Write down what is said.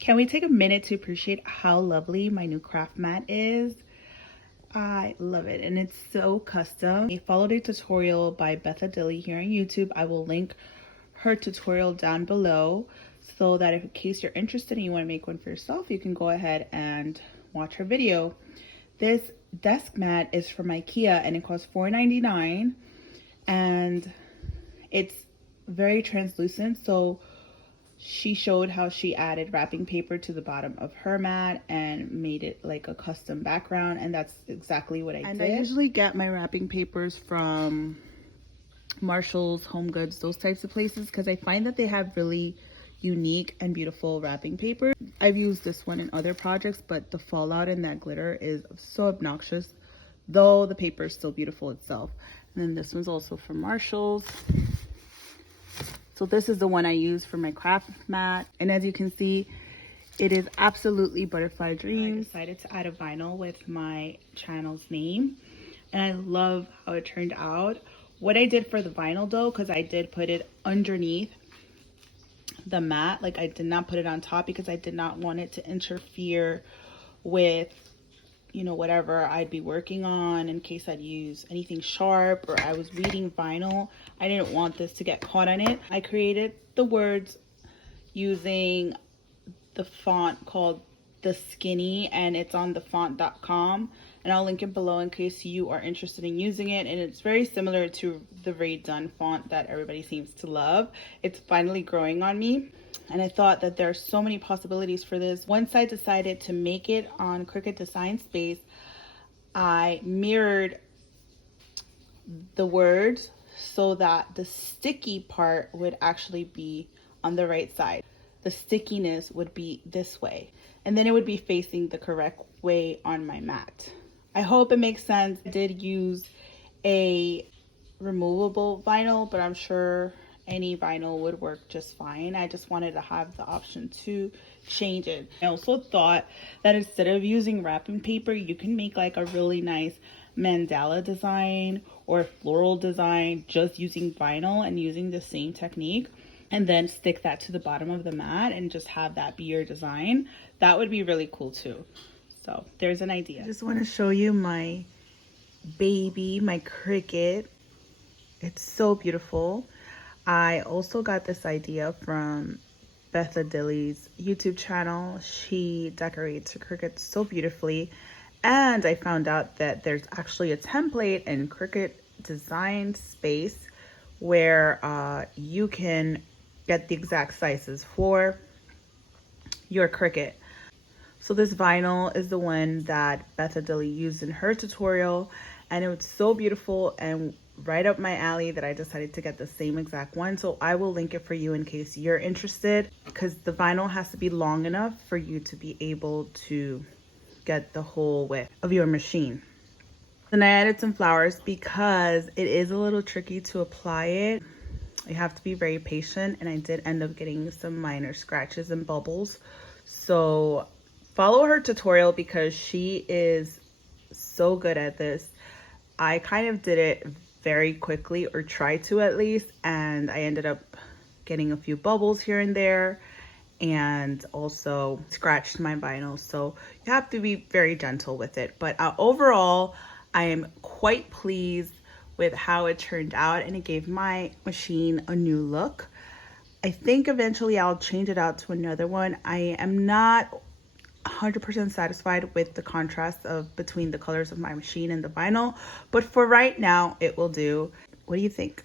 Can we take a minute to appreciate how lovely my new craft mat is? I love it, and it's so custom. I followed a tutorial by Decor here on YouTube. I will link her tutorial down below so that in case you're interested and you want to make one for yourself, you can go ahead and watch her video. This desk mat is from IKEA and it costs $4.99, and it's very translucent, so she showed how she added wrapping paper to the bottom of her mat and made it like a custom background, and that's exactly what I did. I usually get my wrapping papers from Marshall's, Home Goods, those types of places, because I find that they have really unique and beautiful wrapping paper. I've used this one in other projects, but the fallout in that glitter is so obnoxious, though the paper is still beautiful itself. And then this one's also from Marshall's. So this is the one I use for my craft mat. And as you can see, it is absolutely Butterfly Dreams. I decided to add a vinyl with my channel's name, and I love how it turned out. What I did for the vinyl though, because I did put it underneath the mat, like I did not put it on top because I did not want it to interfere with, you know, whatever I'd be working on in case I'd use anything sharp or I was reading vinyl. I didn't want this to get caught on it. I created the words using the font called The Skinny, and it's on thefont.com, and I'll link it below in case you are interested in using it. And it's very similar to the Rae Dunn font that everybody seems to love. It's finally growing on me, and I thought that there are so many possibilities for this. Once I decided to make it on Cricut Design Space, I mirrored the words so that the sticky part would actually be on the right side. The stickiness would be this way, and then it would be facing the correct way on my mat. I hope it makes sense. I did use a removable vinyl, but I'm sure any vinyl would work just fine. I just wanted to have the option to change it. I also thought that instead of using wrapping paper, you can make like a really nice mandala design or floral design just using vinyl and using the same technique, and then stick that to the bottom of the mat and just have that be your design. That would be really cool too. So there's an idea. I just want to show you my baby, my Cricut. It's so beautiful. I also got this idea from Decor's YouTube channel. She decorates her Cricut so beautifully, and I found out that there's actually a template in Cricut Design Space where you can get the exact sizes for your Cricut. So this vinyl is the one that Decor used in her tutorial, and it was so beautiful and right up my alley that I decided to get the same exact one. So I will link it for you in case you're interested, because the vinyl has to be long enough for you to be able to get the whole width of your machine. Then I added some flowers because it is a little tricky to apply it. You have to be very patient, and I did end up getting some minor scratches and bubbles. So follow her tutorial because she is so good at this. I kind of did it very quickly, or tried to at least, and I ended up getting a few bubbles here and there and also scratched my vinyl. So you have to be very gentle with it. But overall, I am quite pleased with how it turned out, and it gave my machine a new look. I think eventually I'll change it out to another one. I am not 100% satisfied with the contrast of between the colors of my machine and the vinyl, but for right now it will do. What do you think?